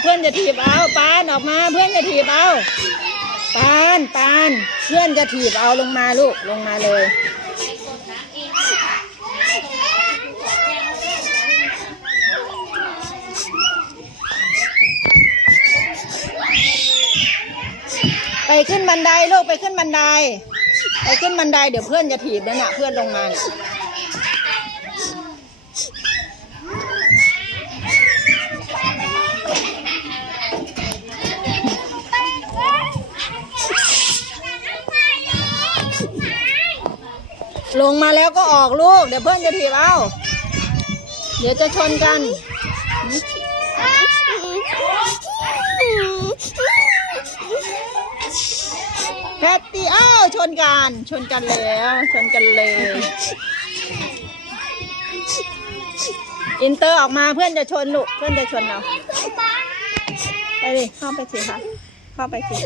เพื่อนจะถีบเอาปานออกมา เพื่อนจะถีบเอาปานปานเพื่อนจะถีบเอาลงมาลูกลงมาเลยไปขึ้นบันไดลูกไปขึ้นบันได ไปขึ้นบันไดเดี๋ยวเพื่อนจะถีบแล้วน่ะเพื่อนลงมาน่ะ ลงมาแล้วก็ออกลูก เดี๋ยวเพื่อนจะถีบเอาเดี๋ยวจะชนกัน แพตตี้อ้าวชนกัน ชนกันแล้ว ชนกันเลย อินเตอร์ออกมาเพื่อนจะชนลูก เพื่อนจะชนเรา ไปดิเข้าไปสิคะเข้าไปสิ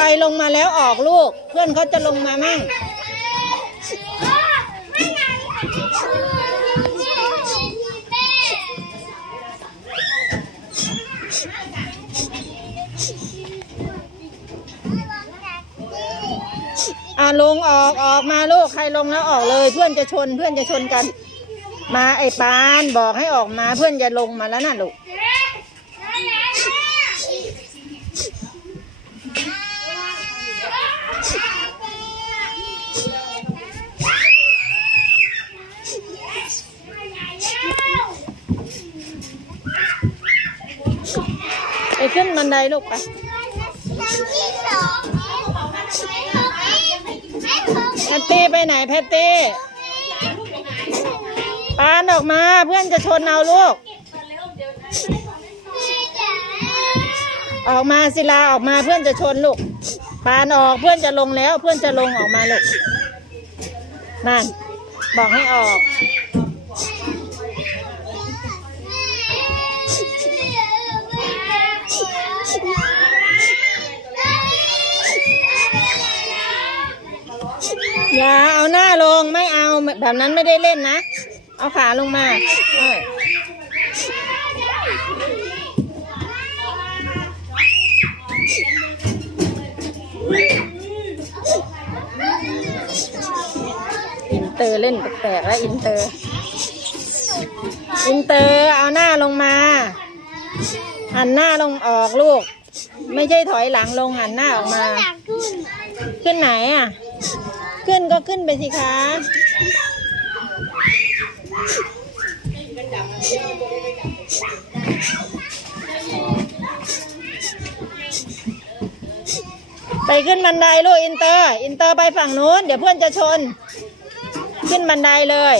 ครลงมาแล้วออกลูก เพื่อนเขาจะลงมามั่งอ่าลงออกออกมาลูกใครลงแล้วออกเลย เพื่อนจะชนเพื่อนจะชนกัน มาไอ้ปานบอกให้ออกมาเพื่อนจะลงมาแล้วน่ะลูก ไปขึ้นบันไดลูกไปแพตตี้ไปไหนแพตตี้ปานออกมาเพื่อนจะชนเอาลูก ออกมาศิลาออกมาเพื่อนจะชนลูกปานออกเพื่อนจะลงแล้วเพื่อนจะลงออกมาลูกนั่นบอกให้ออก อย่าเอาหน้าลงไม่เอาแบบนั้นไม่ได้เล่นนะ เอาขาลงมาอออินเตอร์เล่นแปลกๆแล้วอินเตอร์ อินเตอร์เอาหน้าลงมาหันหน้าลงออกลูก ไม่ใช่ถอยหลังลงหันหน้าออกมา ขึ้นไหนอะ ขึ้นก็ขึ้นไปสิคะไปขึ้นบันไดลูกอินเตอร์ อินเตอร์ไปฝั่งนู้น เดี๋ยวเพื่อนจะชน ขึ้นบันไดเลย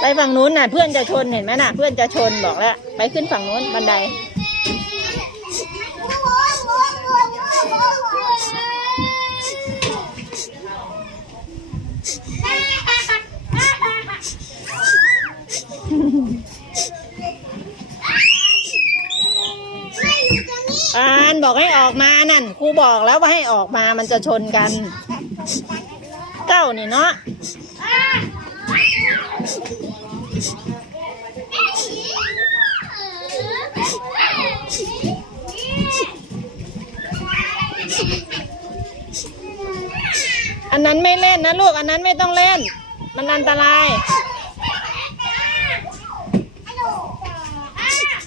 ไปฝั่งนู้นน่ะ เพื่อนจะชนเห็นไหมน่ะ เพื่อนจะชนบอกแล้ว ไปขึ้นฝั่งนู้นบันได บอกให้ออกมานั่นครูบอกแล้วว่าให้ออกมามันจะชนกันเก้านี่เนาะอันนั้นไม่เล่นนะลูกอันนั้นไม่ต้องเล่น มันอันตราย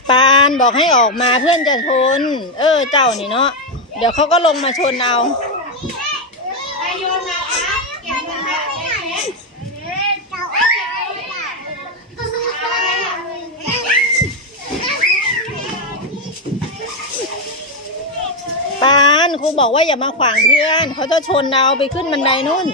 ปานบอกให้ออกมาเพื่อนจะชน เออเจ้านี่เนาะเดี๋ยวเขาก็ลงมาชนเอาปานครูบอกว่าอย่ามาขวางเพื่อน เขาจะชนเราไปขึ้นบันไดนู่น